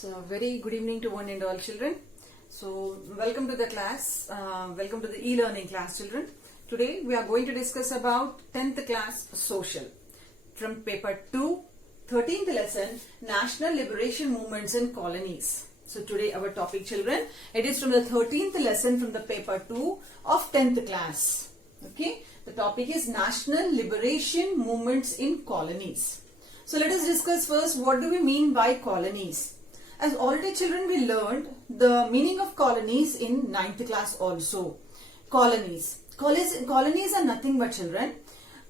So, very good evening to one and all children. So, welcome to the class. Welcome to the e-learning class, children. Today, we are going to discuss about 10th class social from paper 2, 13th lesson, National Liberation Movements in Colonies. So, today our topic, children, it is from the 13th lesson from the paper 2 of 10th class. Okay, the topic is National Liberation Movements in Colonies. So, let us discuss first what do we mean by colonies. As already children we learned the meaning of colonies in 9th class also. Colonies are nothing but, children,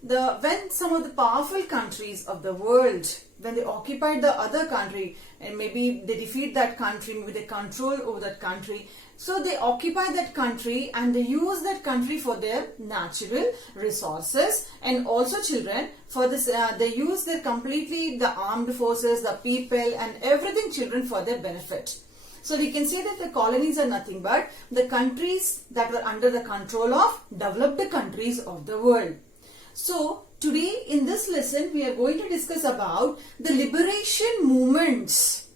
when some of the powerful countries of the world, when they occupied the other country and maybe they defeat that country, maybe they control over that country, so they occupy that country and they use that country for their natural resources, and also, children, for this they use their completely the armed forces, the people and everything, children, for their benefit. So we can say that the colonies are nothing but the countries that were under the control of developed countries of the world. So today in this lesson we are going to discuss about the liberation movements.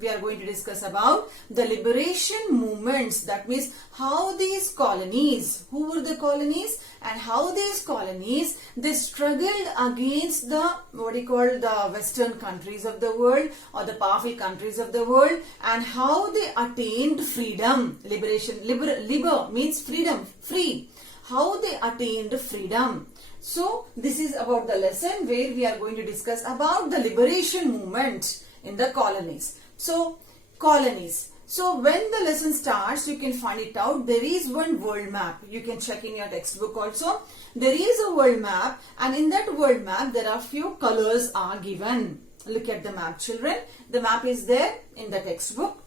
We are going to discuss about the liberation movements. That means how these colonies, who were the colonies and how these colonies, they struggled against the the western countries of the world or the powerful countries of the world, and how they attained freedom. Liberation, liber means freedom, free. How they attained freedom. So this is about the lesson where we are going to discuss about the liberation movement in the colonies. So colonies. So when the lesson starts, you can find it out. There is one world map. You can check in your textbook also. There is a world map, and in that world map there are few colors are given. Look at the map, children. The map is there in the textbook.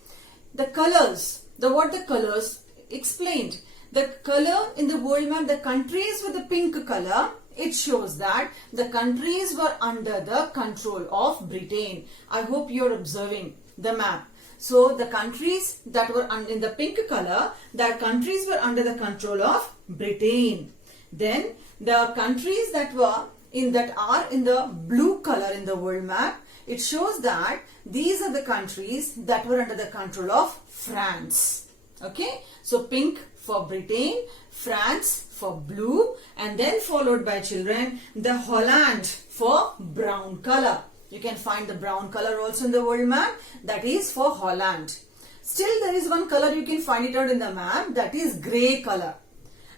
The colors, what the colors explained. The color in the world map, the countries with the pink color, it shows that the countries were under the control of Britain. I hope you are observing the map. So the countries that were in the pink color, the countries were under the control of Britain. Then the countries that are in the blue color in the world map, it shows that these are the countries that were under the control of France. Okay, so pink for Britain, France for blue, and then followed by, children, the Holland for brown color. You can find the brown color also in the world map, that is for Holland. Still there is one color you can find it out in the map, that is grey color.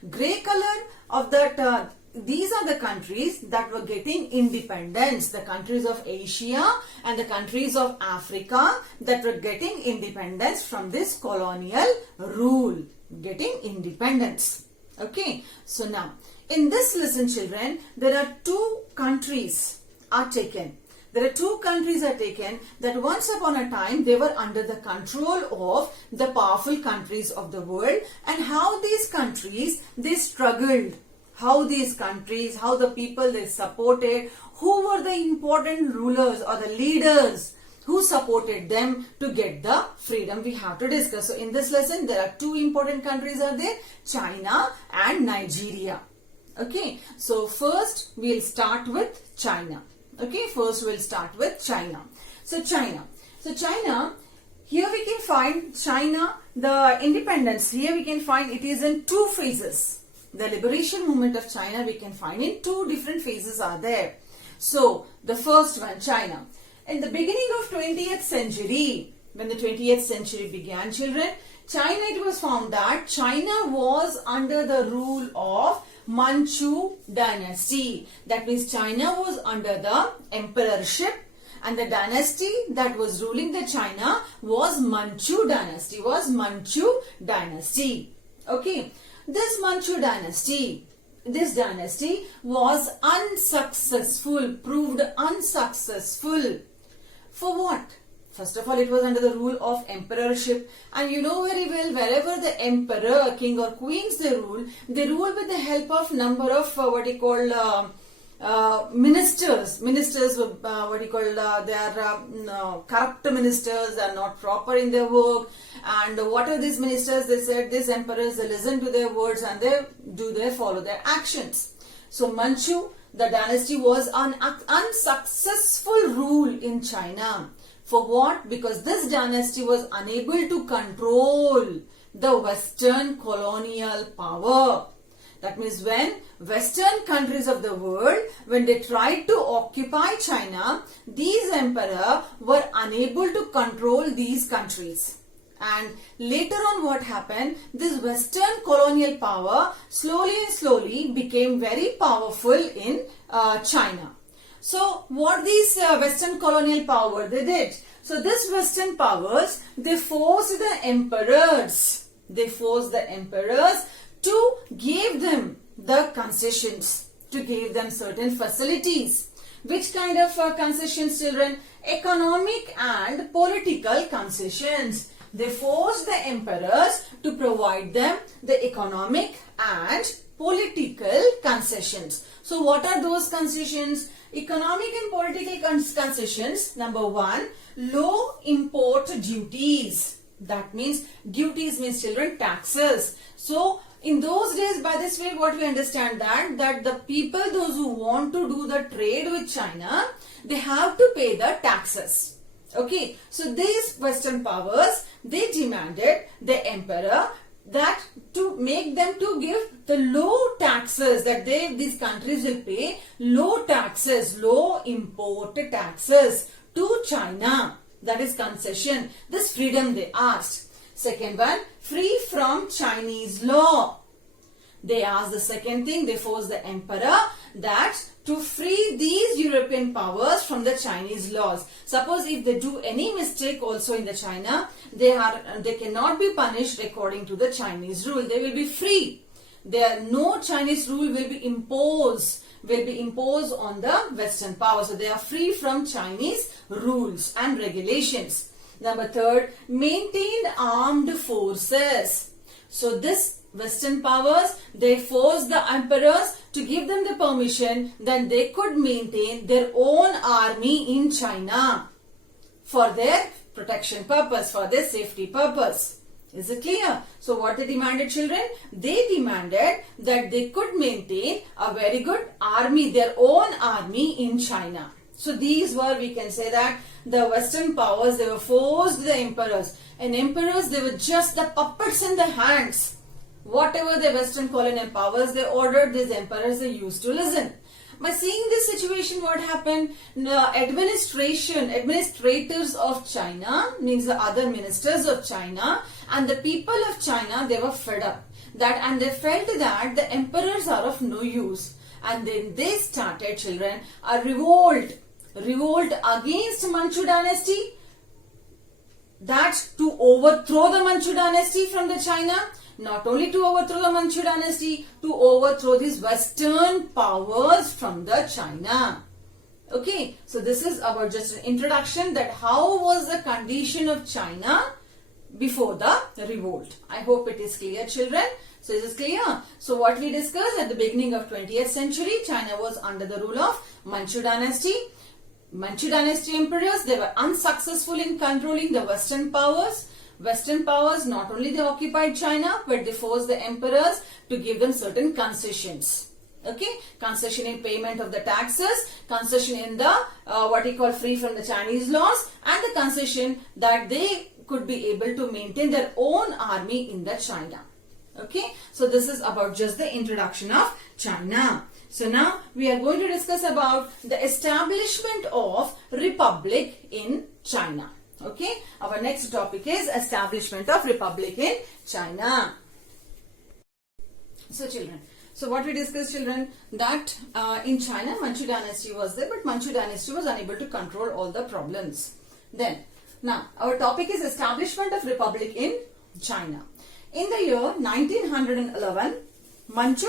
Grey color of that, these are the countries that were getting independence, the countries of Asia and the countries of Africa that were getting independence from this colonial rule, getting independence. Okay, so now in this lesson, children, there are two countries are taken. There are two countries are taken that once upon a time they were under the control of the powerful countries of the world, and how these countries they struggled. How these countries, how the people they supported, who were the important rulers or the leaders who supported them to get the freedom, we have to discuss. So in this lesson there are two important countries are there, China and Nigeria. Okay, so first we'll start with China. Okay, first we'll start with China. So China, here we can find China, the independence, here we can find it is in two phases. The liberation movement of China we can find in two different phases are there. So the first one, China. In the beginning of 20th century, when the 20th century began, children, China, it was found that China was under the rule of Manchu dynasty. That means China was under the emperorship, and the dynasty that was ruling the China was Manchu dynasty. Okay. This Manchu dynasty, was unsuccessful, proved unsuccessful. For what? First of all, it was under the rule of emperorship, and you know very well, wherever the emperor, king or queens they rule with the help of number of ministers, they are corrupt ministers, they are not proper in their work, and what are these ministers? They said these emperors, they listen to their words and they follow their actions. So Manchu, the dynasty was an unsuccessful rule in China. For what? Because this dynasty was unable to control the Western colonial power. That means when Western countries of the world, when they tried to occupy China, these emperors were unable to control these countries. And later on what happened, this Western colonial power slowly became very powerful in China. So what these Western colonial power they did? So this Western powers, they forced the emperors to give them the concessions, to give them certain facilities. Which kind of concessions, children? Economic and political concessions. They forced the emperors to provide them the economic and political concessions. So what are those concessions? Economic and political concessions. Number one, low import duties. That means duties means, children, taxes. So in those days, by this way, what we understand that the people, those who want to do the trade with China, they have to pay the taxes. Okay, so these Western powers, they demanded the emperor that to make them to give the low taxes, that these countries will pay low taxes, low import taxes to China. That is concession. This freedom they asked. Second one, free from Chinese law. They asked the second thing, they forced the emperor that to free these European powers from the Chinese laws. Suppose if they do any mistake also in the China, they cannot be punished according to the Chinese rule. They will be free. No Chinese rule will be imposed on the Western power. So they are free from Chinese rules and regulations. Number third, maintained armed forces. So this Western powers, they forced the emperors to give them the permission that they could maintain their own army in China for their protection purpose, for their safety purpose. Is it clear? So what they demanded, children? They demanded that they could maintain a very good army, their own army in China. So these were, we can say that the Western powers, they were forced the emperors. And emperors, they were just the puppets in the hands. Whatever the Western colonial powers they ordered, these emperors they used to listen. By seeing this situation, what happened? The administrators of China, means the other ministers of China, and the people of China, they were fed up. And they felt that the emperors are of no use. And then they started, children, a revolt against Manchu dynasty, that to overthrow the Manchu dynasty from the China. Not only to overthrow the Manchu dynasty, to overthrow these Western powers from the China. Okay, so this is about just an introduction that how was the condition of China before the revolt. I hope it is clear, children. So is this clear? So what we discussed at the beginning of 20th century, China was under the rule of Manchu dynasty. Manchu dynasty emperors, they were unsuccessful in controlling the Western powers. Western powers, not only they occupied China, but they forced the emperors to give them certain concessions. Okay, concession in payment of the taxes, concession in the what we call free from the Chinese laws, and the concession that they could be able to maintain their own army in the China. Okay, so this is about just the introduction of China. So now we are going to discuss about the establishment of republic in China. Okay, our next topic is establishment of republic in China. So children, so what we discussed, children, that in China Manchu dynasty was there, but Manchu dynasty was unable to control all the problems. Then now our topic is establishment of republic in China. In the year 1911, Manchu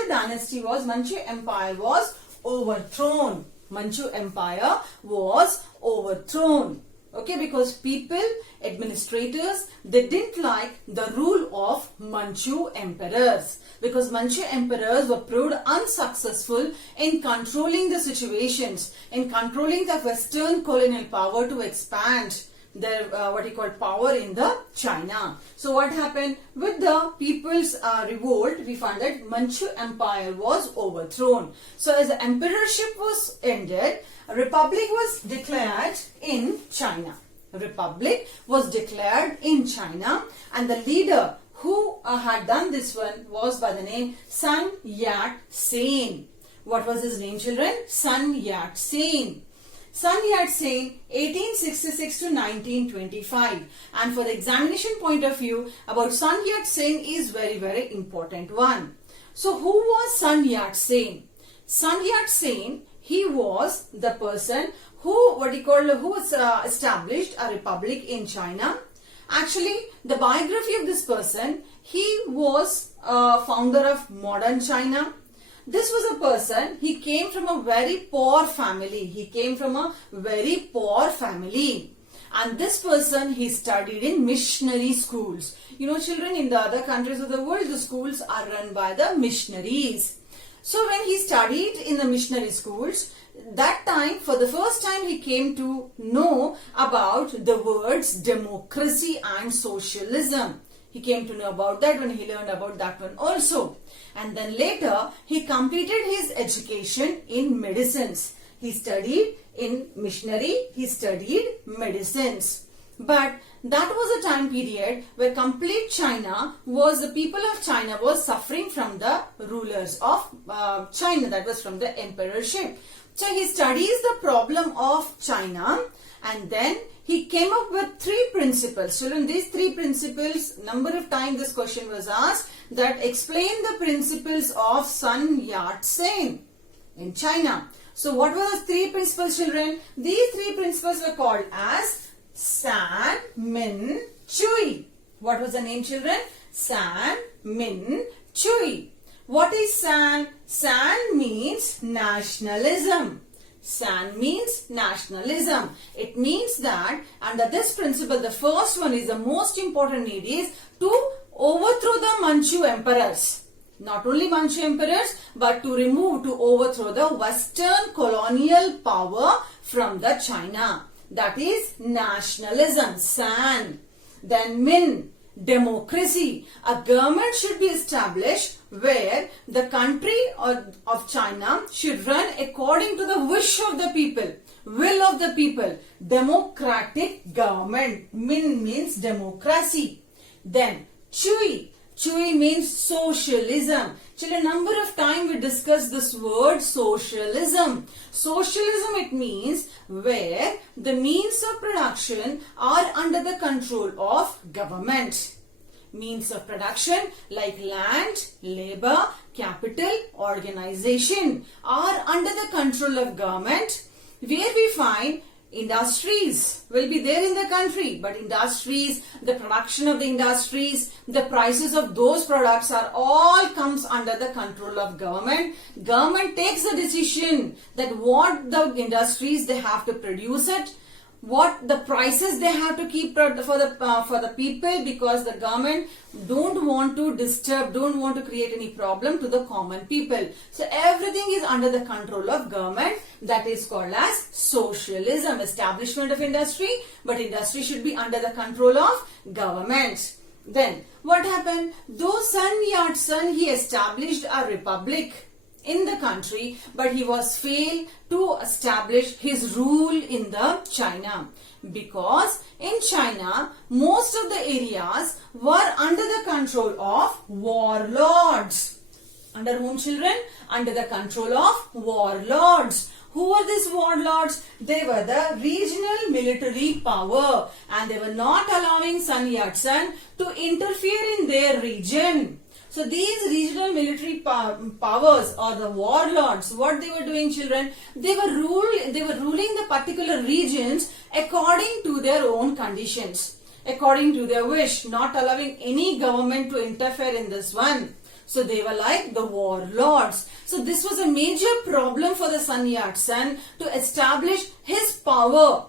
Empire was overthrown. Manchu Empire was overthrown. Okay, because people, administrators, they didn't like the rule of Manchu emperors. Because Manchu emperors were proved unsuccessful in controlling the situations, in controlling the Western colonial power to expand their what you call power in the China. So what happened with the people's revolt? We found that Manchu Empire was overthrown. So as the emperorship was ended, a republic was declared in China. Republic was declared in China, and the leader who had done this one was by the name Sun Yat-sen. What was his name, children? Sun Yat-sen. Sun Yat-sen, 1866 to 1925. And for the examination point of view, about Sun Yat-sen is very, very important one. So who was Sun Yat-sen? Sun Yat-sen, he was the person who established a republic in China. Actually, the biography of this person, he was a founder of modern China. This was a person, he came from a very poor family. And this person, he studied in missionary schools. You know, children, in the other countries of the world, the schools are run by the missionaries. So when he studied in the missionary schools, that time, for the first time, he came to know about the words democracy and socialism. He came to know about that when he learned about that one also. And then later, he completed his education in medicines. He studied in missionary, he studied medicines. But that was a time period where complete China was, the people of China was suffering from the rulers of China, that was from the emperorship. So he studies the problem of China, and then he came up with 3 principles. Children, these 3 principles, number of times this question was asked, that explain the principles of Sun Yat-sen in China. So what were the 3 principles, children? These 3 principles were called as San, Min, Chui. What was the name, children? San, Min, Chui. What is San? San means nationalism. San means nationalism. It means that under this principle, the first one is the most important need is to overthrow the Manchu emperors. Not only Manchu emperors, but to overthrow the Western colonial power from the China. That is nationalism, San. Then Min, democracy. A government should be established where the country of China should run according to the wish of the people, will of the people. Democratic government. Min means democracy. Then Chui. Chui means socialism. Children, number of times we discussed this word socialism. Socialism, it means where the means of production are under the control of government. Means of production like land, labor, capital, organization are under the control of government, where we find industries will be there in the country, but industries, the production of the industries, the prices of those products are all comes under the control of government. Government takes the decision that what the industries they have to produce it, what the prices they have to keep for the people, because the government don't want to disturb, don't want to create any problem to the common people. So everything is under the control of government. That is called as socialism. Establishment of industry, but industry should be under the control of government. Then what happened? Though Sun Yat-sen, he established a republic in the country, but he was failed to establish his rule in the China, because in China most of the areas were under the control of warlords. Under whom, children? Under the control of warlords. Who were these warlords? They were the regional military power, and they were not allowing Sun Yat-sen to interfere in their region. So these regional military powers or the warlords, what they were doing, children? They were ruling the particular regions according to their own conditions, according to their wish, not allowing any government to interfere in this one. So they were like the warlords. So this was a major problem for the Sun Yat-sen to establish his power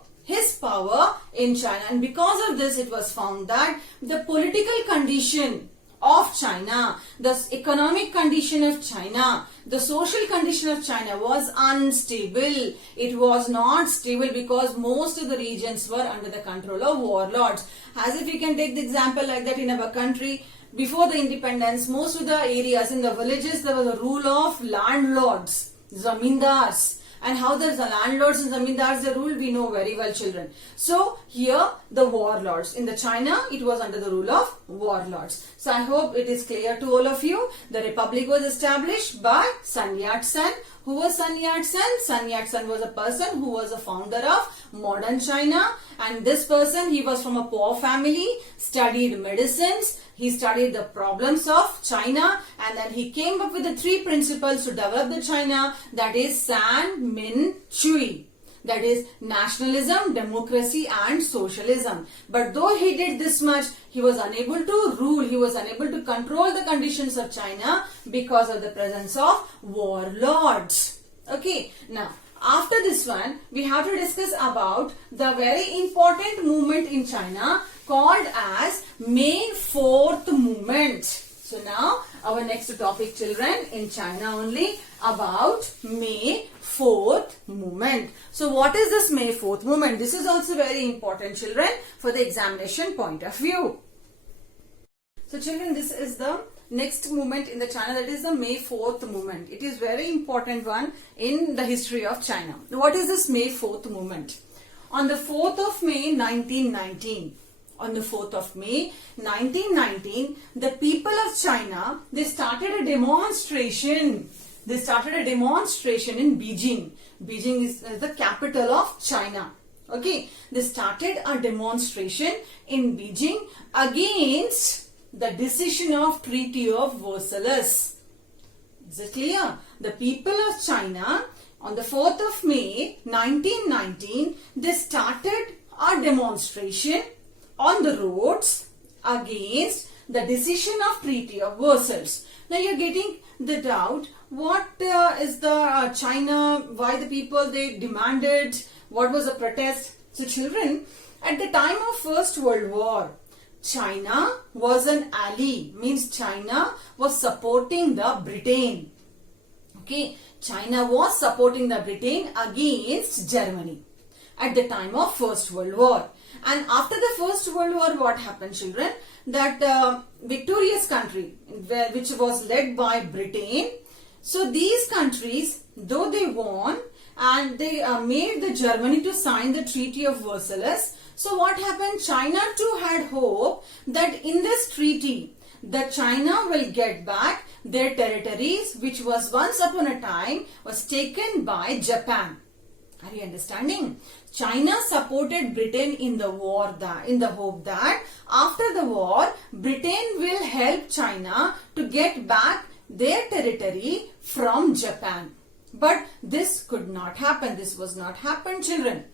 in China. And because of this, it was found that the political condition of China, the economic condition of China, the social condition of China was unstable. It was not stable because most of the regions were under the control of warlords. As if we can take the example like that in our country, before the independence, most of the areas in the villages, there was a rule of landlords, zamindars. And how the landlords and zamindars they rule, we know very well, children. So here the warlords. In the China, it was under the rule of warlords. So I hope it is clear to all of you. The republic was established by Sun Yat-sen. Who was Sun Yat-sen? Sun Yat-sen was a person who was a founder of modern China, and this person, he was from a poor family, studied medicines, he studied the problems of China, and then he came up with the 3 principles to develop the China, that is San, Min, Chui. That is nationalism, democracy and socialism. But though he did this much, he was unable to rule, he was unable to control the conditions of China because of the presence of warlords. Okay, now after this one, we have to discuss about the very important movement in China called as May 4th movement. So now our next topic, children, in China only, about May 4th movement. So what is this May 4th movement? This is also very important, children, for the examination point of view. So children, this is the next movement in the China, that is the May 4th movement. It is very important one in the history of China. What is this May 4th movement? On the 4th of May 1919, on the 4th of May 1919, the people of China, they started a demonstration. They started a demonstration in Beijing. Beijing is the capital of China. Okay, they started a demonstration in Beijing against the decision of Treaty of Versailles. Is it clear? The people of China, on the 4th of May 1919, they started a demonstration on the roads against the decision of Treaty of Versailles. Now you are getting the doubt, what is the China, why the people they demanded, what was the protest? So children, at the time of First World War, China was an ally, means China was supporting the Britain. Okay, China was supporting the Britain against Germany at the time of First World War. And after the First World War, what happened, children? That victorious country, which was led by Britain, so these countries, though they won and they made the Germany to sign the Treaty of Versailles. So what happened? China too had hope that in this treaty, that China will get back their territories, which was once upon a time was taken by Japan. Are you understanding? China supported Britain in the war, in the hope that after the war, Britain will help China to get back their territory from Japan. But this could not happen. This was not happen, children.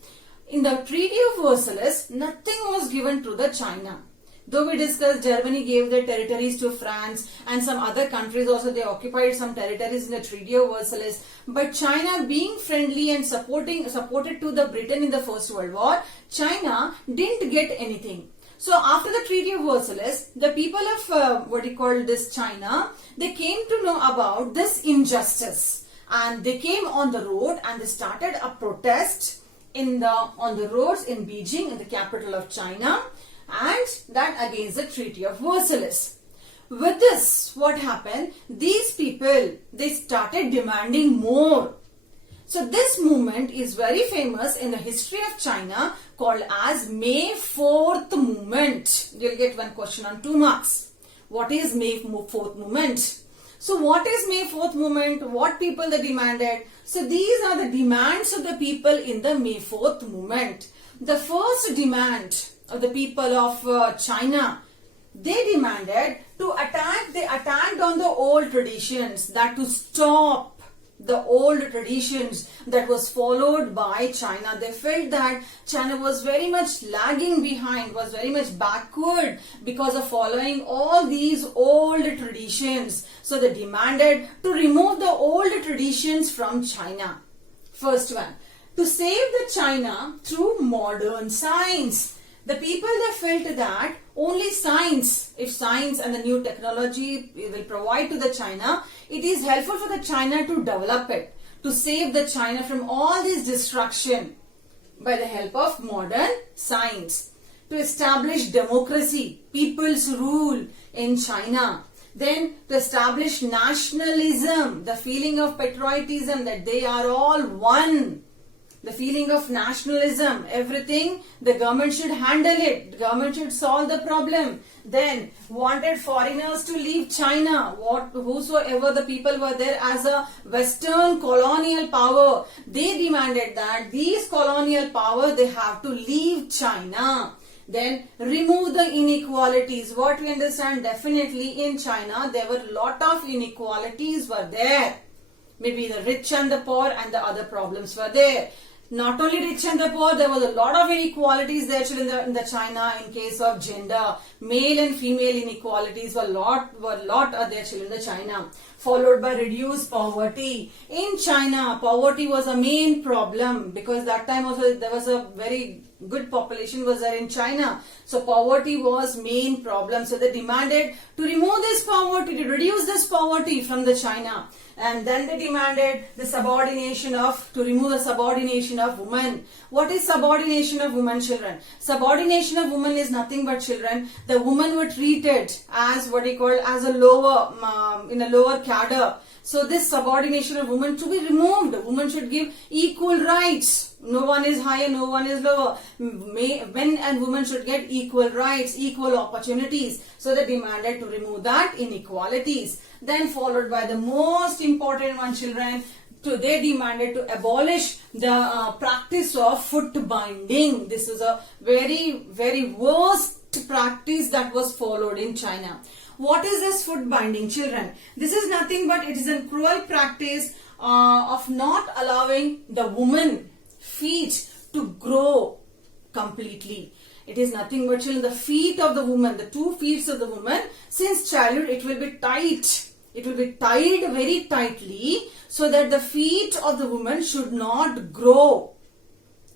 In the Treaty of Versailles, nothing was given to the China. Though we discussed, Germany gave their territories to France and some other countries also, they occupied some territories in the Treaty of Versailles. But China, being friendly and supported to the Britain in the First World War, China didn't get anything. So after the Treaty of Versailles, the people of China, they came to know about this injustice, and they came on the road and they started a protest on the roads in Beijing, in the capital of China, and that against the Treaty of Versailles. With this, what happened? These people, they started demanding more. So this movement is very famous in the history of China, called as May 4th movement. You'll get one question on 2 marks. What is May 4th movement? So what is May 4th movement? What people they demanded? So these are the demands of the people in the May 4th movement. The first demand of the people of China, they demanded to attack, they attacked on the old traditions, that to stop the old traditions that was followed by China. They felt that China was very much lagging behind, was very much backward because of following all these old traditions. So they demanded to remove the old traditions from China. First one, to save the China through modern science. The people, they felt that only science, if science and the new technology will provide to the China, it is helpful for the China to develop it, to save the China from all this destruction by the help of modern science, to establish democracy, people's rule in China. Then to establish nationalism, the feeling of patriotism that they are all one. The feeling of nationalism, everything, the government should handle it. The government should solve the problem. Then wanted foreigners to leave China. Whosoever the people were there as a Western colonial power, they demanded that these colonial power, they have to leave China. Then remove the inequalities. What we understand, definitely in China, there were a lot of inequalities were there. Maybe the rich and the poor and the other problems were there. Not only rich and the poor, there was a lot of inequalities there in the China in case of gender. Male and female inequalities were lot are there in the China. Followed by reduced poverty. In China, poverty was a main problem because that time also there was a very good population was there in China. So poverty was main problem. So they demanded to remove this poverty, to reduce this poverty from the China. And then they demanded the to remove the subordination of women. What is subordination of women, children? Subordination of women is nothing but, children, the women were treated as as a lower, in a lower cadre. So this subordination of women to be removed. Women should give equal rights. No one is higher, no one is lower. Men and women should get equal rights, equal opportunities. So they demanded to remove that inequalities. Then followed by the most important one, children, they demanded to abolish the practice of foot binding. This is a very, very worst practice that was followed in China. What is this foot binding, children? This is nothing but it is a cruel practice of not allowing the woman feet to grow completely. It is nothing but, children, the feet of the woman, the 2 feet of the woman, since childhood it will be tight. It will be tied very tightly so that the feet of the woman should not grow.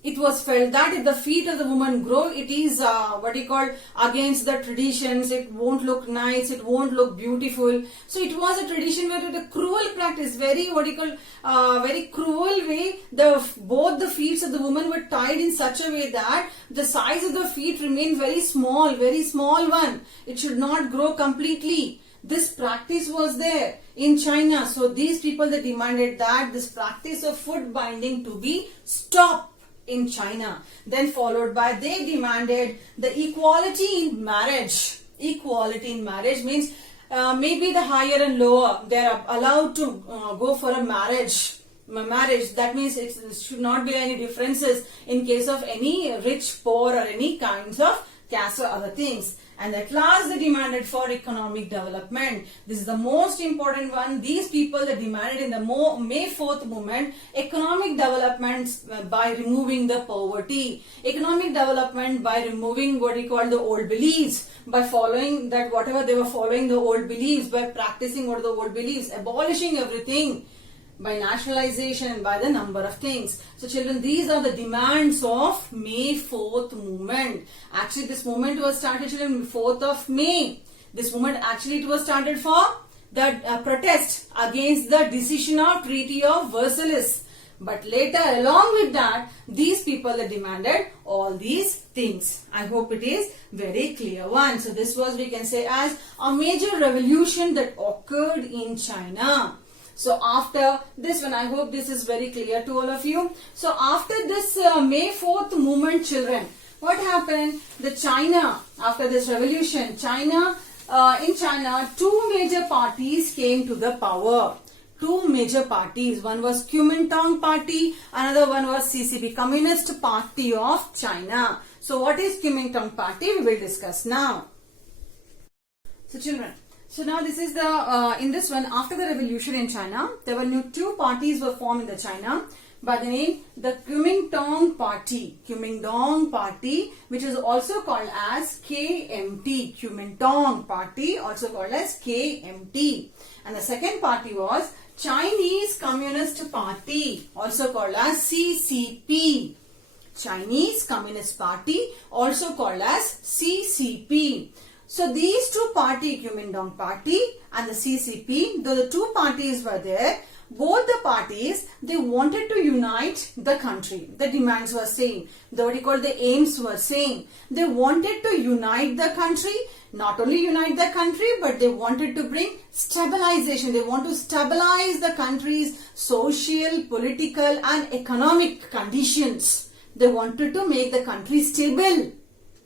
It was felt that if the feet of the woman grow, it is against the traditions. It won't look nice. It won't look beautiful. So it was a tradition where it was a cruel practice, very very cruel way. Both the feet of the woman were tied in such a way that the size of the feet remained very small one. It should not grow completely. This practice was there in China. So these people, they demanded that this practice of foot binding to be stopped in China. Then followed by, they demanded the equality in marriage. Equality in marriage means maybe the higher and lower, they are allowed to go for a marriage. That means it should not be any differences in case of any rich, poor or any kinds of caste or other things. And at last they demanded for economic development. This is the most important one. These people, they demanded in the May 4th movement economic development by removing the poverty. Economic development by removing the old beliefs. By following that whatever they were following the old beliefs, by practicing the old beliefs, abolishing everything. By nationalization and by the number of things. So children, these are the demands of May 4th movement. Actually, this movement was started, children, 4th of May. This movement actually it was started for the protest against the decision of Treaty of Versailles. But later, along with that, these people they demanded all these things. I hope it is very clear one. So this was, we can say, as a major revolution that occurred in China. So after this one, I hope this is very clear to all of you. So after this May 4th movement, children, what happened? After this revolution, in China, 2 major parties came to the power. 2 major parties. One was Kuomintang Party, another one was CCP, Communist Party of China. So what is Kuomintang Party? We will discuss now. So children, so now this is in this one, after the revolution in China, there were 2 parties were formed in the China by the name the Kuomintang Party. Kuomintang Party, which is also called as KMT. Kuomintang Party, also called as KMT. And the second party was Chinese Communist Party, also called as CCP. Chinese Communist Party, also called as CCP. So these 2 parties, Kuomintang Party and the CCP, though the 2 parties were there, both the parties, they wanted to unite the country. The demands were same. What you call the aims were same. They wanted to unite the country. Not only unite the country, but they wanted to bring stabilization. They want to stabilize the country's social, political and economic conditions. They wanted to make the country stable.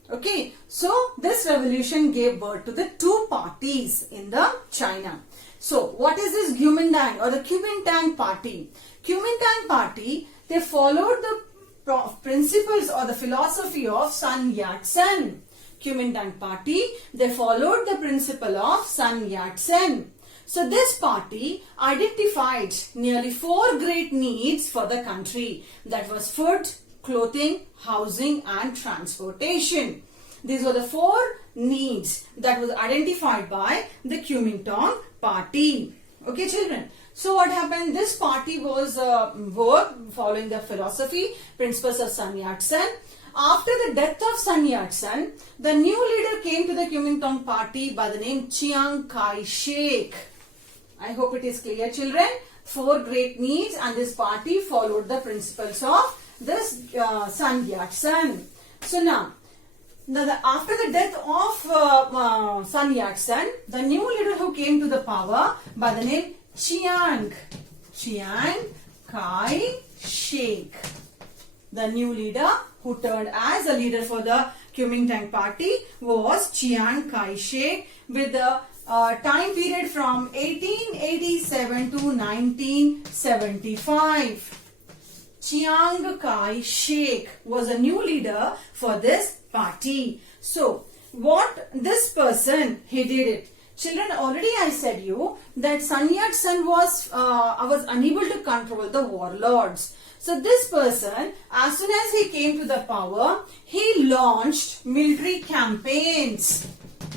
Okay, so this revolution gave birth to the two parties in the China. So what is this Kuomintang or the Kuomintang party? Kuomintang party, they followed the principles or the philosophy of Sun Yat-sen. Kuomintang party, they followed the principle of Sun Yat-sen. So this party identified nearly 4 great needs for the country. That was food, clothing, housing and transportation. These were the 4 needs that was identified by the Kuomintang party. Okay, children. So what happened? This party was worked following the philosophy, principles of Sun Yat-sen. After the death of Sun Yat-sen, the new leader came to the Kuomintang party by the name Chiang Kai-shek. I hope it is clear, children. 4 great needs, and this party followed the principles of this Sun Yat-sen. So now, after the death of Sun Yat-sen, the new leader who came to the power by the name Chiang Kai-shek. The new leader who turned as a leader for the Kuomintang party was Chiang Kai-shek with the time period from 1887 to 1975. Chiang Kai-shek was a new leader for this party. So, what this person, he did it. Children, already I said you that Sun Yat-sen was unable to control the warlords. So this person, as soon as he came to the power, he launched military campaigns.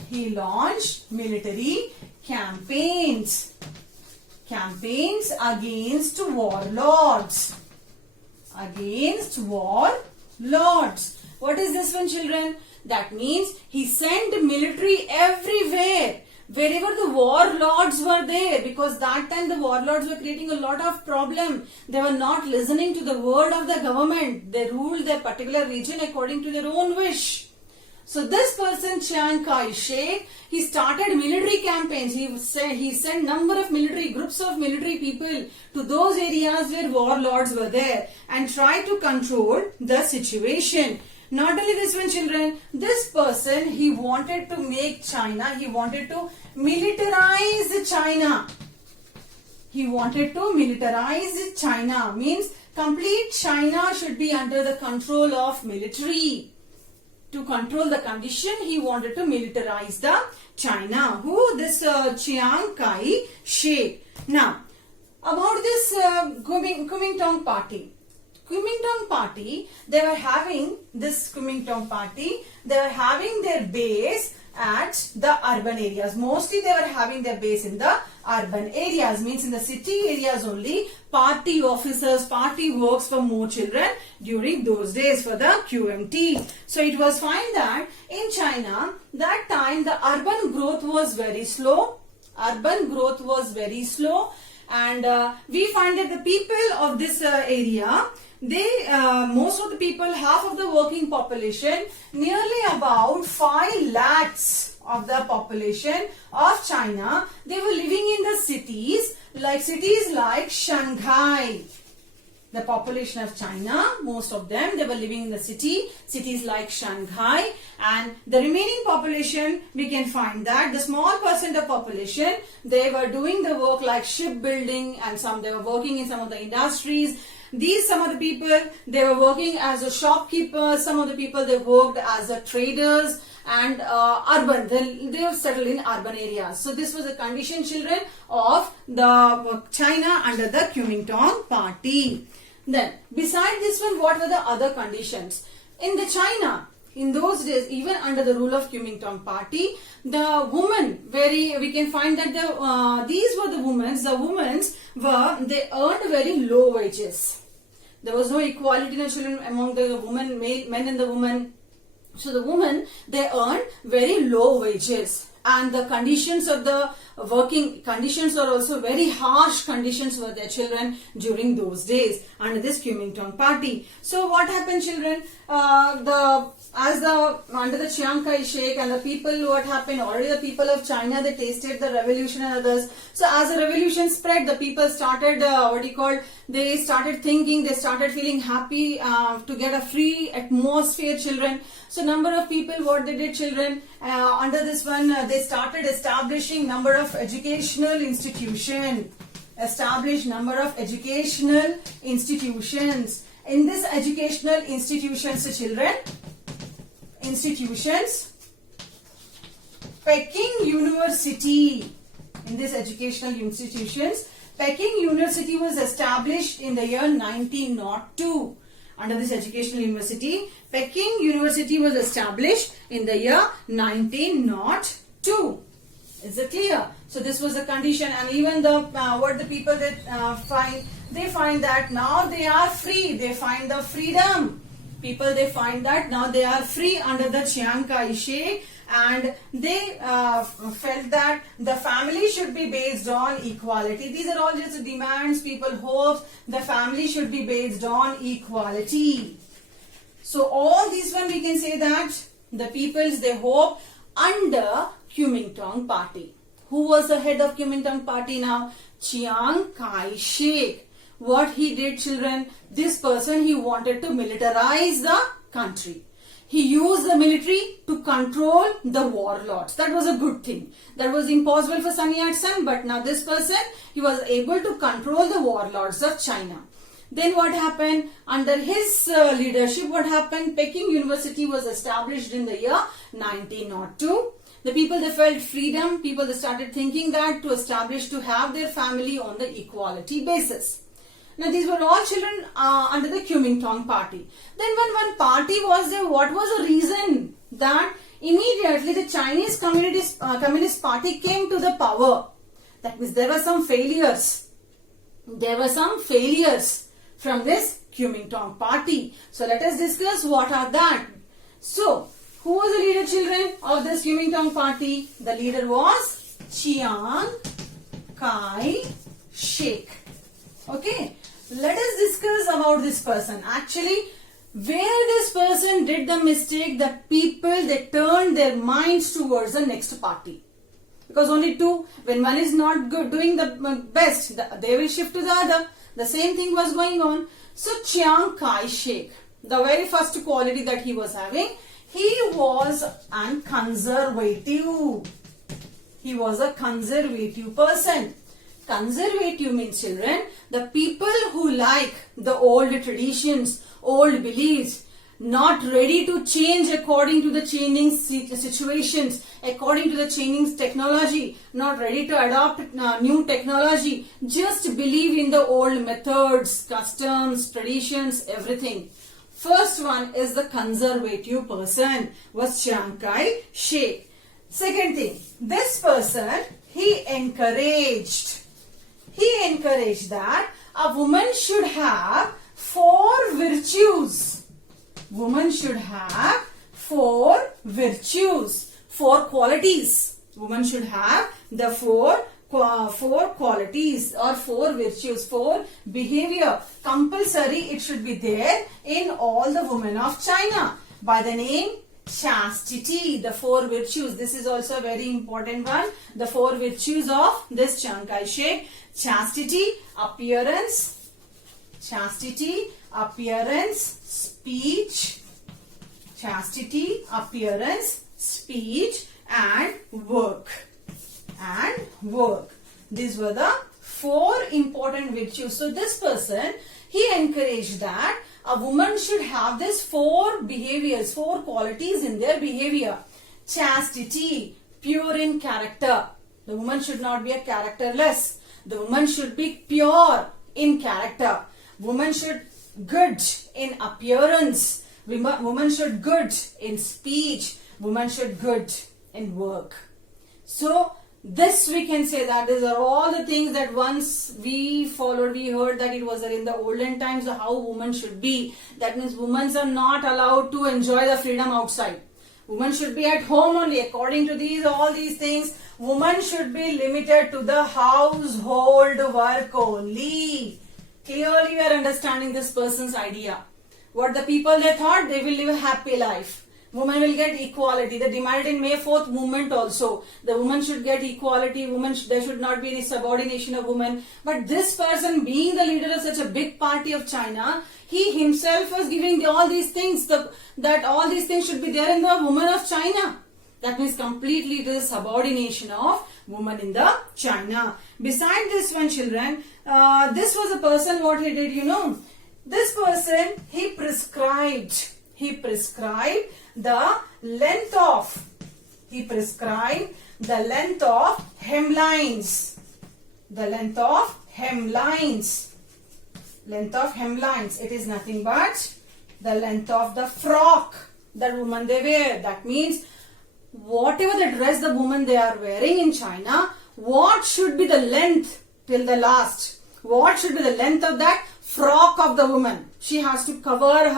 He launched military campaigns. Campaigns against warlords. Against warlords. What is this one, children? That means he sent military everywhere. Wherever the warlords were there, because that time the warlords were creating a lot of problem. They were not listening to the word of the government. They ruled their particular region according to their own wish. So this person, Chiang Kai-shek, he started military campaigns. He sent number of military groups of military people to those areas where warlords were there and tried to control the situation. Not only this one, children, this person, he wanted to make China, he wanted to militarize China. He wanted to militarize China, means complete China should be under the control of military. To control the condition, he wanted to militarize the China. Who? This Chiang Kai-shek. Now, about this Kuomintang party. Kuomintang party, they were having their base at the urban areas. Mostly they were having their base in the urban areas, means in the city areas only. Party officers, party works for more children during those days for the QMT. So it was found that in China, that time the urban growth was very slow. And we find that the people of this area, most of the people, half of the working population, nearly about 5 lakhs of the population of China, they were living in the cities like Shanghai. The population of China, most of them, they were living in the cities like Shanghai, and the remaining population, we can find that the small percent of population, they were doing the work like shipbuilding, and they were working in some of the industries. Some of the people, they were working as a shopkeepers. Some of the people, they worked as a traders and urban. They were settled in urban areas. So this was the condition, children, of the China under the Kuomintang party. Then, beside this one, what were the other conditions? In the China, in those days, even under the rule of Kuomintang party, the women, we can find that these were the women. The women they earned very low wages. There was no equality, children, among the men and the women. So the women, they earned very low wages. and the conditions of the working conditions are also very harsh conditions for their children during those days under this Kuomintang party. So what happened, children? Under the Chiang Kai-shek and the people, what happened? Already the people of China, they tasted the revolution and others. So as the revolution spread, the people started they started thinking, they started feeling happy to get a free atmosphere, children. So number of people, what they did, children, under this one, they started establishing number of educational institutions. Established number of educational institutions. In this educational institutions, children, Peking University. In this educational institutions, Peking University was established in the year 1902. Under this educational university, Peking University was established in the year 1902. Is it clear? So this was the condition, and even the what the people did they find that now they are free. They find the freedom. People, they find that now they are free under the Chiang Kai-shek, and they felt that the family should be based on equality. These are all just demands. People hope the family should be based on equality. So all these one we can say that the peoples, they hope under Kuomintang party. Who was the head of Kuomintang party now? Chiang Kai-shek. What he did, children, this person, he wanted to militarize the country. He used the military to control the warlords. That was a good thing. That was impossible for Sun Yat-sen, but now this person, he was able to control the warlords of China. Then what happened? Under his leadership, what happened? Peking University was established in the year 1902. The people, they felt freedom. People, they started thinking that to have their family on the equality basis. Now these were all children under the Kuomintang party. Then when one party was there, what was the reason that immediately the Chinese Communist Party came to the power? That means there were some failures. There were some failures from this Kuomintang party. So let us discuss what are that. So who was the leader, children, of this Kuomintang party? The leader was Chiang Kai-shek. Okay. Let us discuss about this person. Actually, where this person did the mistake, the people, they turned their minds towards the next party. Because only two, when one is not good, doing the best, they will shift to the other. The same thing was going on. So Chiang Kai-shek, the very first quality that he was having, he was a conservative. He was a conservative person. Conservative means, children, the people who like the old traditions, old beliefs, not ready to change according to the changing situations, according to the changing technology, not ready to adopt new technology, just believe in the old methods, customs, traditions, everything. First one is the conservative person, was Chiang Kai-shek. Second thing, this person, he encouraged that a woman should have 4 virtues. Woman should have 4 virtues, 4 qualities. Woman should have the 4 qualities or 4 virtues, 4 behavior. Compulsory, it should be there in all the women of China by the name chastity. The 4 virtues. This is also a very important one. The 4 virtues of this Chiang Kai-shek. Chastity, appearance, speech, chastity, appearance, speech, and work. These were the 4 important virtues. So this person, he encouraged that a woman should have these 4 behaviors, 4 qualities in their behavior. Chastity, pure in character. The woman should not be a characterless. The woman should be pure in character. Woman should good in appearance. Woman should good in speech. Woman should good in work. So this we can say that these are all the things that once we heard that it was in the olden times how women should be. That means women are not allowed to enjoy the freedom outside. Woman should be at home only. According to all these things, woman should be limited to the household work only. Clearly you are understanding this person's idea. What the people they thought, they will live a happy life. Women will get equality. They demanded in May 4th movement also. The woman should get equality. There should not be any subordination of women. But this person, being the leader of such a big party of China, he himself was giving all these things, that all these things should be there in the woman of China. That means completely it is subordination of woman in the China. Beside this one, children, this was a person, what he did, this person, he prescribed the length of hemlines. Length of hemlines. It is nothing but the length of the frock that woman they wear. That means whatever the dress the woman they are wearing in China, what should be the length till the last? What should be the length of that frock of the woman? She has to cover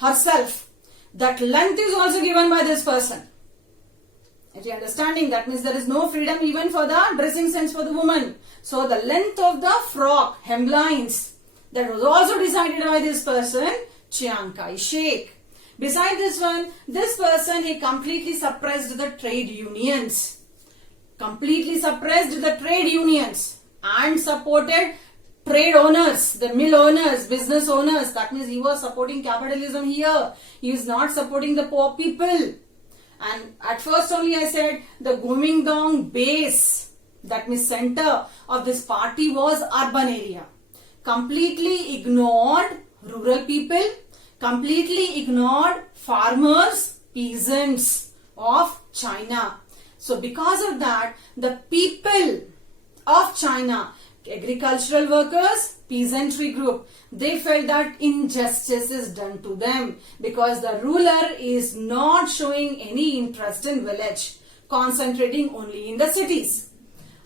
herself. That length is also given by this person. Are you understanding? That means there is no freedom even for the dressing sense for the woman. So the length of the frock, hemlines, that was also decided by this person, Chiang Kai-shek. Beside this one, this person, he completely suppressed the trade unions. And supported trade owners, the mill owners, business owners. That means he was supporting capitalism here. He is not supporting the poor people. And at first only I said the Guomindang base, that means center of this party was urban area. Completely ignored rural people, completely ignored farmers, peasants of China. So because of that, the people of China, agricultural workers, peasantry group, they felt that injustice is done to them because the ruler is not showing any interest in village, concentrating only in the cities.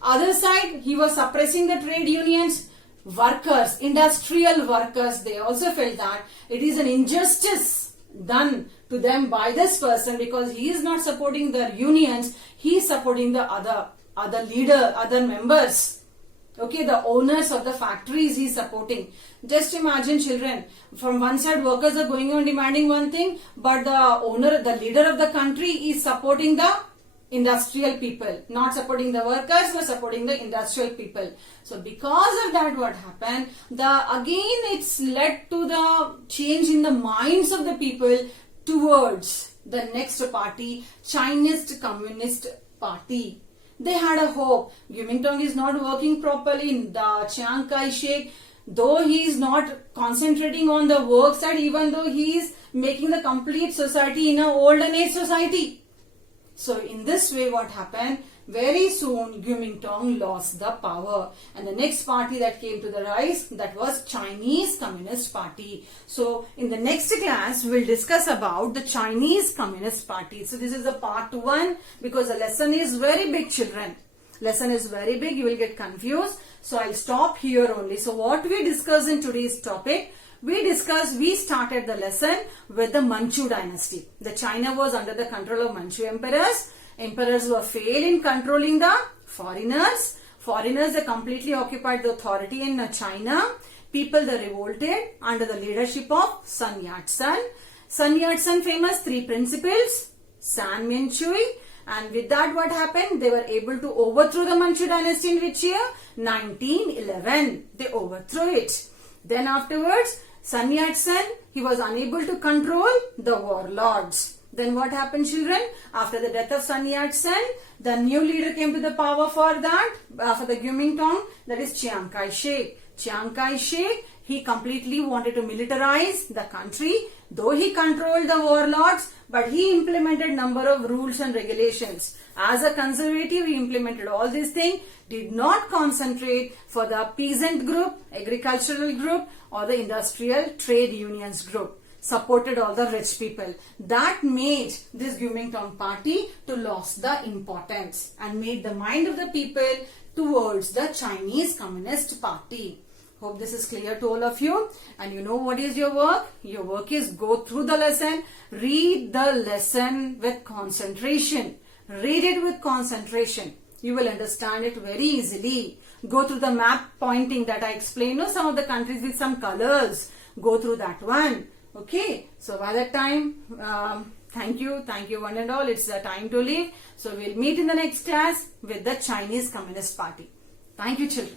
Other side, he was suppressing the trade unions, workers, industrial workers, they also felt that it is an injustice done to them by this person because he is not supporting the unions, he is supporting the other members. Okay, the owners of the factories he is supporting. Just imagine, children, from one side workers are going on demanding one thing, but the leader of the country is supporting the industrial people, not supporting the workers, but supporting the industrial people. So because of that, what happened? Again it's led to the change in the minds of the people towards the next party, Chinese Communist Party. They had a hope. Kuomintang is not working properly. The Chiang Kai-shek, though he is not concentrating on the work side, even though he is making the complete society in an olden age society. So in this way, what happened? Very soon, Kuomintang lost the power. And the next party that came to the rise, that was Chinese Communist Party. So in the next class, we'll discuss about the Chinese Communist Party. So this is the part 1 because the lesson is very big, children. Lesson is very big, you will get confused. So I'll stop here only. So what we discussed in today's topic, we started the lesson with the Manchu dynasty. The China was under the control of Manchu emperors. Emperors were failed in controlling the foreigners. Foreigners, they completely occupied the authority in China. People, they revolted under the leadership of Sun Yat-sen. Sun Yat-sen famous 3 principles, San Mian Chui. And with that, what happened? They were able to overthrow the Manchu dynasty in which year? 1911. They overthrew it. Then afterwards, Sun Yat-sen, he was unable to control the warlords. Then what happened, children? After the death of Sun Yat-sen, the new leader came to the power for the Kuomintang, that is Chiang Kai-shek. Chiang Kai-shek, he completely wanted to militarize the country, though he controlled the warlords, but he implemented number of rules and regulations. As a conservative, he implemented all these things, did not concentrate for the peasant group, agricultural group, or the industrial trade unions group. Supported all the rich people. That made this Kuomintang party to lose the importance and made the mind of the people towards the Chinese Communist Party. Hope this is clear to all of you. And you know what is your work? Your work is go through the lesson, read the lesson with concentration. Read it with concentration. You will understand it very easily. Go through the map pointing that I explained. You know, some of the countries with some colors. Go through that one. Okay. So by that time, thank you one and all. It's time to leave. So we'll meet in the next class with the Chinese Communist Party. Thank you, children.